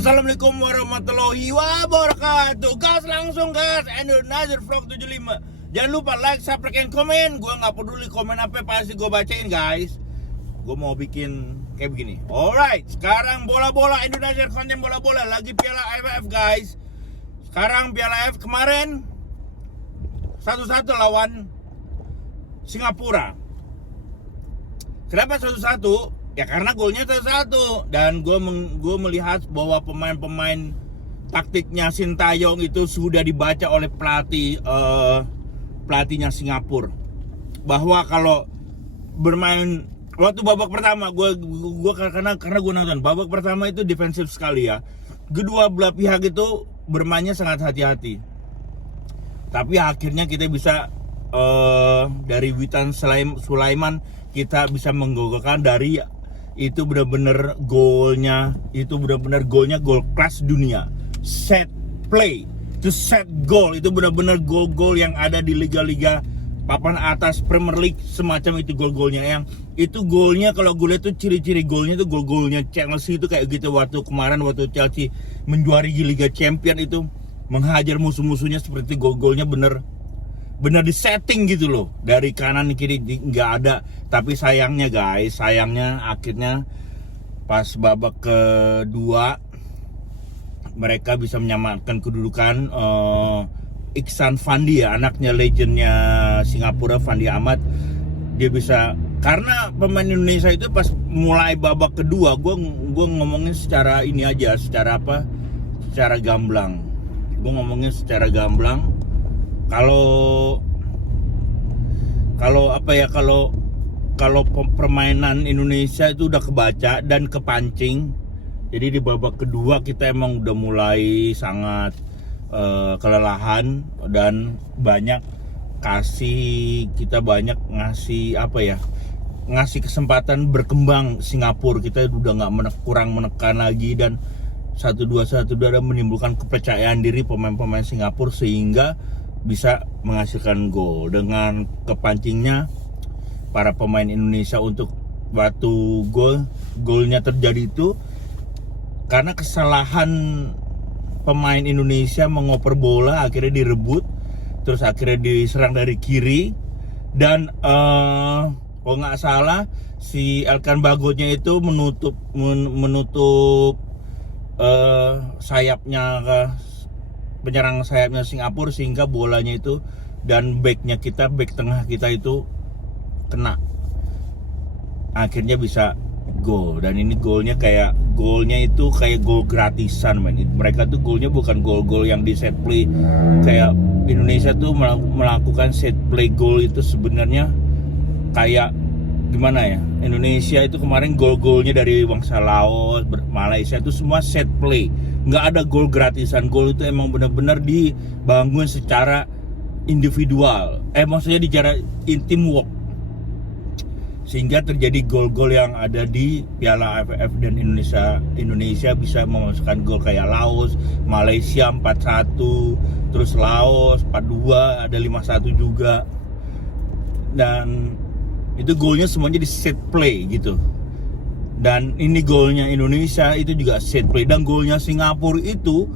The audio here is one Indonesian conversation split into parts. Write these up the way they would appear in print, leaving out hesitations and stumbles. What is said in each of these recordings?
Assalamualaikum warahmatullahi wabarakatuh. Gas langsung gas. Another vlog 75. Jangan lupa like, subscribe, dan komen. Gue nggak peduli komen apa, pasti gue bacain guys. Gue mau bikin kayak begini. Alright, sekarang bola-bola Indonesia, konten bola-bola lagi Piala AFF guys. Sekarang Piala AFF kemarin 1-1 lawan Singapura. Kenapa 1-1? Ya karena golnya 1-1. Dan gue melihat bahwa pemain-pemain taktiknya Sintayong itu sudah dibaca oleh pelatihnya Singapura. Bahwa kalau bermain waktu babak pertama, karena gue nonton babak pertama itu defensif sekali ya. Kedua belah pihak itu bermainnya sangat hati-hati. Tapi akhirnya kita bisa dari Witan Sulaiman kita bisa menggolkan dari itu benar-benar golnya gol kelas dunia. Set play to set goal itu benar-benar gol-gol yang ada di liga-liga papan atas Premier League, semacam itu gol-golnya. Yang itu golnya kalau gue lihat tuh ciri-ciri golnya itu gol-golnya Chelsea itu kayak gitu waktu Chelsea menjuari Liga Champion itu menghajar musuh-musuhnya seperti gol-golnya bener di setting gitu loh, dari kanan kiri nggak ada. Tapi sayangnya akhirnya pas babak kedua mereka bisa menyamakan kedudukan. Iksan Fandi ya, anaknya legendnya Singapura, Fandi Ahmad, dia bisa, karena pemain Indonesia itu pas mulai babak kedua gue ngomongin secara ini aja, secara gamblang. Kalau permainan Indonesia itu udah kebaca dan kepancing. Jadi di babak kedua kita emang udah mulai sangat kelelahan dan ngasih kesempatan berkembang Singapura. Kita udah kurang menekan lagi, dan 1-2 menimbulkan kepercayaan diri pemain-pemain Singapura sehingga bisa menghasilkan gol. Dengan kepancingnya para pemain Indonesia untuk waktu golnya terjadi itu karena kesalahan pemain Indonesia mengoper bola, akhirnya direbut, terus akhirnya diserang dari kiri, dan kalau nggak salah si Elkan Bagotnya itu menutup penyerang sayapnya Singapura, sehingga bolanya itu dan back tengah kita itu kena, akhirnya bisa gol. Dan ini golnya itu kayak gol gratisan, man. Mereka tuh golnya bukan gol-gol yang di set play. Kayak Indonesia tuh melakukan set play gol itu sebenarnya kayak gimana ya? Indonesia itu kemarin gol-golnya dari bangsa Laos, Malaysia itu semua set play. Nggak ada gol gratisan. Gol itu emang benar-benar dibangun secara individual. Maksudnya secara teamwork. Sehingga terjadi gol-gol yang ada di Piala AFF, dan Indonesia bisa memasukkan gol kayak Laos, Malaysia 4-1, terus Laos 4-2, ada 5-1 juga. Dan itu golnya semuanya di set play gitu. Dan ini golnya Indonesia itu juga set play. Dan golnya Singapura itu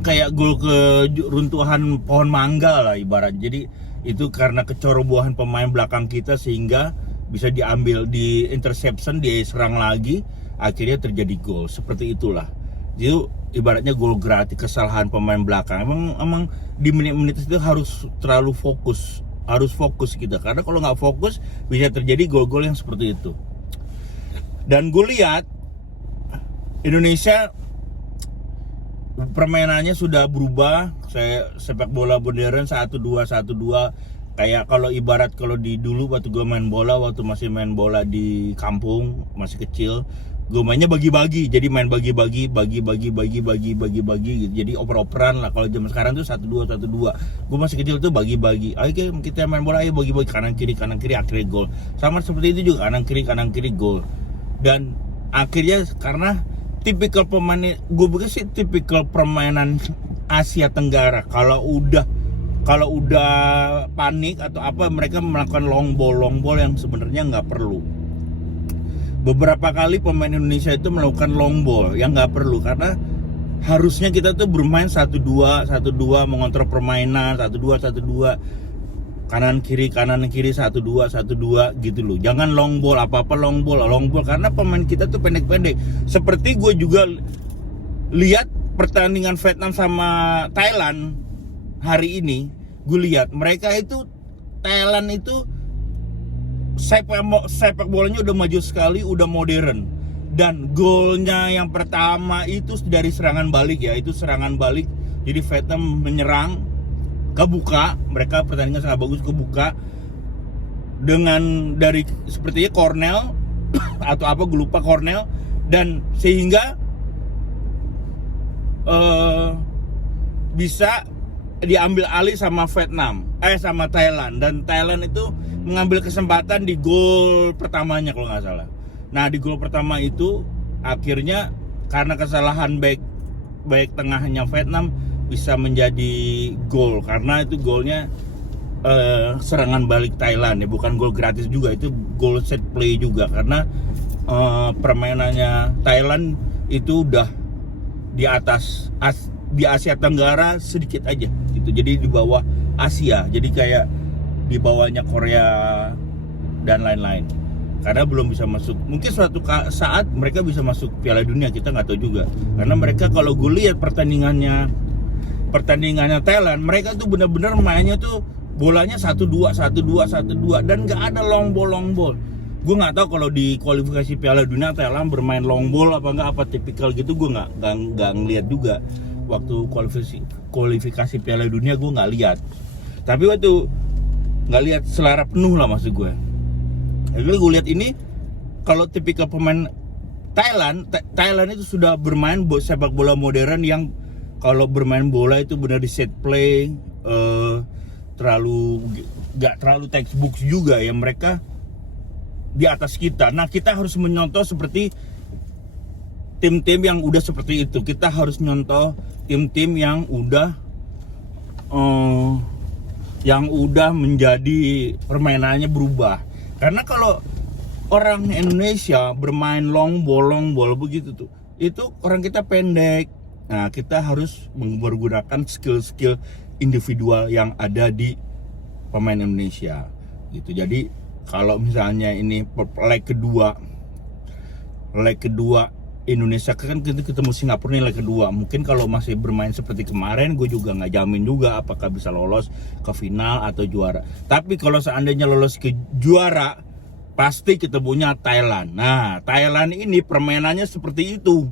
kayak gol keruntuhan pohon mangga lah ibarat. Jadi itu karena kecerobohan pemain belakang kita sehingga bisa diambil, di interception, diserang lagi, akhirnya terjadi gol. Seperti itulah. Jadi ibaratnya gol gratis, kesalahan pemain belakang. Emang di menit-menit itu harus terlalu fokus. Harus fokus kita, karena kalau nggak fokus bisa terjadi gol-gol yang seperti itu. Dan gue lihat Indonesia permainannya sudah berubah. Sepak bola modern 1-2 kayak kalau di dulu waktu gue masih main bola di kampung, masih kecil, gue mainnya bagi-bagi. Jadi main bagi-bagi gitu. Jadi oper-operan lah. Kalau zaman sekarang tuh 1-2. Gue masih kecil tuh bagi-bagi. Ayo kita main bola, ayo bagi-bagi, kanan kiri akhirnya gol. Sama seperti itu juga, kanan kiri gol. Dan akhirnya karena tipikal pemain, gue pikir sih tipikal permainan Asia Tenggara, kalau udah panik atau apa, mereka melakukan long ball yang sebenarnya nggak perlu. beberapa kali pemain Indonesia itu melakukan long ball yang nggak perlu, karena harusnya kita tuh bermain 1-2 mengontrol permainan 1-2 kanan kiri 1-2 gitu loh. Jangan long ball, apa-apa long ball karena pemain kita tuh pendek-pendek. Seperti gue juga lihat pertandingan Vietnam sama Thailand hari ini, gue lihat mereka itu, Thailand itu sepak bolanya udah maju sekali, udah modern. Dan golnya yang pertama itu dari serangan balik ya, itu serangan balik. Jadi Vietnam menyerang, kebuka, mereka pertandingan sangat bagus, kebuka dengan dari sepertinya Cornell atau apa, gue lupa, Cornell, dan sehingga bisa diambil alih sama sama Thailand, dan Thailand itu mengambil kesempatan di gol pertamanya kalau nggak salah. Nah, di gol pertama itu akhirnya karena kesalahan back tengahnya Vietnam bisa menjadi gol, karena itu golnya serangan balik Thailand ya, bukan gol gratis juga, itu gol set play juga, karena permainannya Thailand itu udah di atas di Asia Tenggara sedikit aja gitu, jadi di bawah Asia, jadi kayak di bawahnya Korea dan lain-lain, karena belum bisa masuk. Mungkin suatu saat mereka bisa masuk Piala Dunia, kita nggak tahu juga, karena mereka kalau gue lihat pertandingannya Thailand, mereka tuh benar-benar mainnya tuh bolanya 1-2 dan nggak ada long ball. Gue nggak tahu kalau di kualifikasi Piala Dunia Thailand bermain long ball apa nggak, apa tipikal gitu, gue nggak ngeliat juga. Waktu kualifikasi Piala Dunia gue nggak lihat, tapi waktu nggak lihat selara penuh lah maksud gue. Jadi gue lihat ini, kalau tipikal pemain Thailand itu sudah bermain sepak bola modern yang kalau bermain bola itu benar di set play, nggak terlalu textbook juga ya, mereka di atas kita. Nah, kita harus menyontoh seperti tim-tim yang udah seperti itu. Kita harus nyontoh tim-tim yang udah menjadi permainannya berubah. Karena kalau orang Indonesia bermain long ball begitu tuh, itu orang kita pendek. Nah, kita harus menggunakan skill-skill individual yang ada di pemain Indonesia gitu. Jadi kalau misalnya ini leg kedua Indonesia kan kita ketemu Singapura nih leg kedua, mungkin kalau masih bermain seperti kemarin, gue juga nggak jamin juga apakah bisa lolos ke final atau juara. Tapi kalau seandainya lolos ke juara, pasti ketemunya Thailand. Nah, Thailand ini permainannya seperti itu.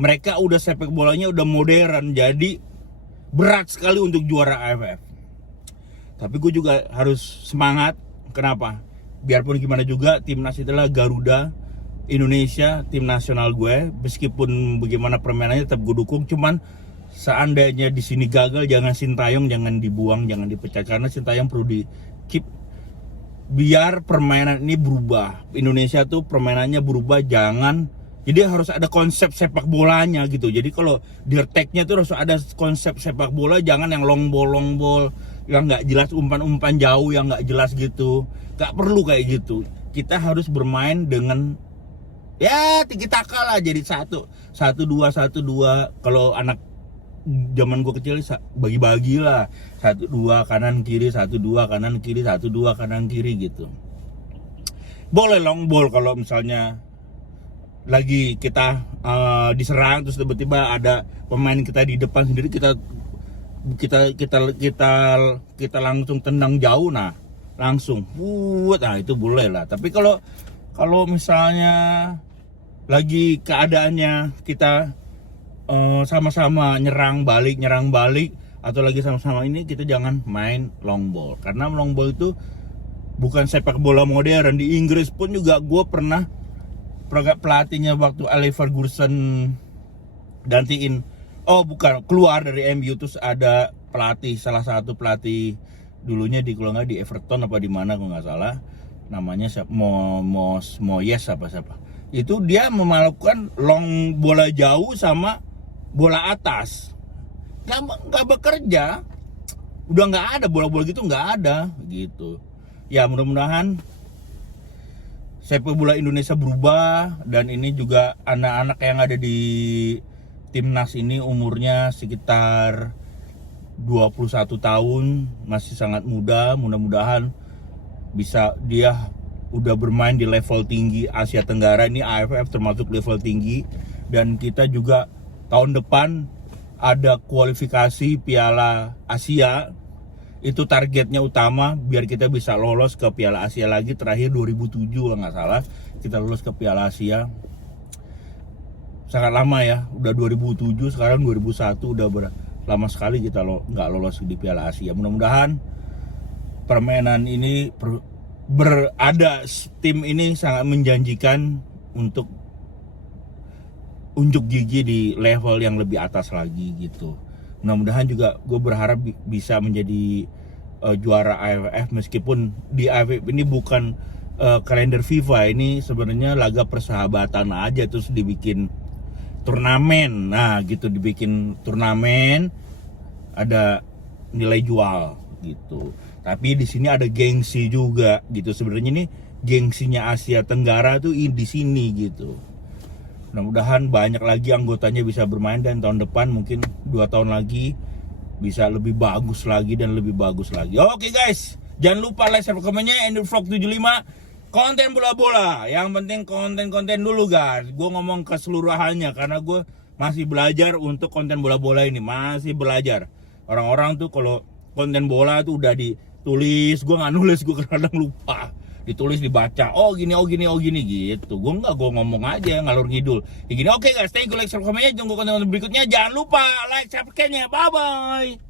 Mereka udah sepak bolanya udah modern, jadi berat sekali untuk juara AFF. Tapi gue juga harus semangat. Kenapa? Biarpun gimana juga, timnas itulah Garuda Indonesia, tim nasional gue. Meskipun bagaimana permainannya tetap gue dukung. Cuman seandainya di sini gagal, jangan Sintayong jangan dibuang, jangan dipecat, karena Sintayong perlu di keep biar permainan ini berubah. Indonesia tuh permainannya berubah, jangan. Jadi harus ada konsep sepak bolanya gitu. Jadi kalau di attack-nya tuh harus ada konsep sepak bola, jangan yang long ball yang nggak jelas, umpan jauh yang nggak jelas gitu. Nggak perlu kayak gitu. Kita harus bermain dengan ya tiki taka lah, jadi 1-2. Kalau anak zaman gue kecil bagi-bagi lah, 1-2 kanan kiri, 1-2 kanan kiri, 1-2 kanan kiri gitu. Boleh long ball kalau misalnya lagi kita diserang, terus tiba-tiba ada pemain kita di depan sendiri, kita langsung tendang jauh, nah langsung nah itu boleh lah. Tapi kalau misalnya lagi keadaannya kita sama-sama nyerang balik atau lagi sama-sama ini, kita jangan main long ball, karena long ball itu bukan sepak bola modern. Di Inggris pun juga gue pernah pelatihnya waktu Alex Ferguson gantiin, keluar dari MU, terus ada salah satu pelatih dulunya kalau nggak di Everton apa di mana kalau nggak salah, namanya Moyes siapa itu, dia melakukan long bola jauh sama bola atas, nggak bekerja, udah nggak ada bola-bola gitu, nggak ada gitu ya. Mudah-mudahan sepak bola Indonesia berubah, dan ini juga anak-anak yang ada di timnas ini umurnya sekitar 21 tahun, masih sangat muda. Mudah-mudahan bisa dia udah bermain di level tinggi Asia Tenggara. Ini AFF termasuk level tinggi, dan kita juga tahun depan ada kualifikasi Piala Asia. Itu targetnya utama biar kita bisa lolos ke Piala Asia lagi. Terakhir 2007 lah nggak salah kita lolos ke Piala Asia. Sangat lama ya, udah 2007, sekarang 2001, udah lama sekali kita nggak lolos di Piala Asia. Mudah-mudahan permainan ini berada tim ini sangat menjanjikan untuk unjuk gigi di level yang lebih atas lagi gitu. Mudah-mudahan juga gue berharap bisa menjadi juara AFF, meskipun di AFF ini bukan kalender FIFA, ini sebenarnya laga persahabatan aja, terus dibikin turnamen. Nah gitu, dibikin turnamen, ada nilai jual gitu. Tapi di sini ada gengsi juga gitu. Sebenarnya ini gengsinya Asia Tenggara tuh di sini gitu. Mudah-mudahan banyak lagi anggotanya bisa bermain, dan tahun depan mungkin 2 tahun lagi bisa lebih bagus lagi dan lebih bagus lagi. Oke guys, jangan lupa like, share, komennya. Ender Vlog 75 konten bola-bola. Yang penting konten-konten dulu guys. Gue ngomong keseluruhannya karena gue masih belajar untuk konten bola-bola ini, masih belajar. Orang-orang tuh kalau konten bola tuh udah ditulis, gue nggak nulis, gue kadang lupa. Ditulis, dibaca, oh gini gitu. Gue ngomong aja ngalur ngidul kayak gini. Oke guys, thank you, like, share, komennya. Tunggu konten berikutnya. Jangan lupa like, subscribe-nya. Bye bye.